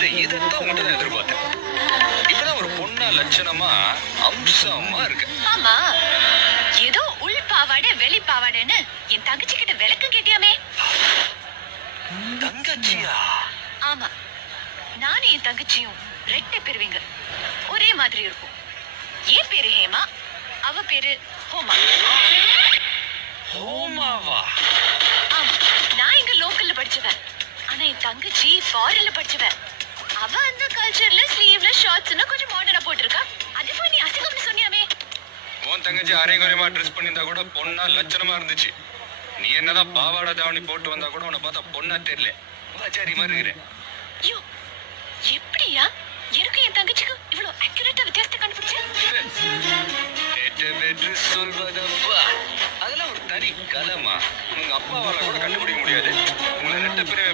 இதை இதைத்தான் உங்கள்கிட்ட தான் எதிர்பார்த்தேன். இப்பதான் ஒரு பொண்ணா லட்சணமா அம்சமா இருக்கு. ஆமா. ஏதோ உள் பாவாடை வெளி பாவாடைன்னு என் தங்கச்சி கிட்ட விளக்கம் கேட்டியாமே. தங்கச்சியா? ஆமா. நானும் என் தங்கச்சியும் ரெட்டை பெறுவீங்க ஒரே மாதிரி இருக்கும். என் பேரு ஹேமா அவ பேரு ஹோமா. ஹோமாவா? ஆமா. நான் இங்க லோக்கல்ல படிச்சவன். ஆனா என் தங்கச்சி ஃபாரின்ல படிச்சவன். அவ அந்த கல்ச்சர்ல ஸ்லீவ்ல ஷார்ட்ஸ்னு கொஞ்சம் மாடர்னா போட்டிருக்கா. அது போய் நீ அசிங்கம்னு சொன்னியாமே. உன் தங்கச்சி அரைகுறையமா ட்ரெஸ் பண்ணியிருந்தா கூட பொண்ணா லட்சணமா இருந்துச்சு. நீ என்னதான் பாவாடை தாவணி போட்டு வந்தா கூட உன்னை பார்த்தா பொண்ணா தெரியல. ஆச்சாரி மாதிரி இருக்கிறேன் ஐயோ எப்படியா? எனக்கு என் தங்கச்சிக்கும் இவ்வளவு அக்யூரேட்டா வித்தியாசத்தை கண்டுபிடிச்ச? பெற்று பெற்று சொல்வதப்பா. அதெல்லாம் ஒரு தனி கதைமா உங்க அப்பாவால கூட கண்டுபிடிக்க முடியாது. உங்களை ரெட்ட பிரிவை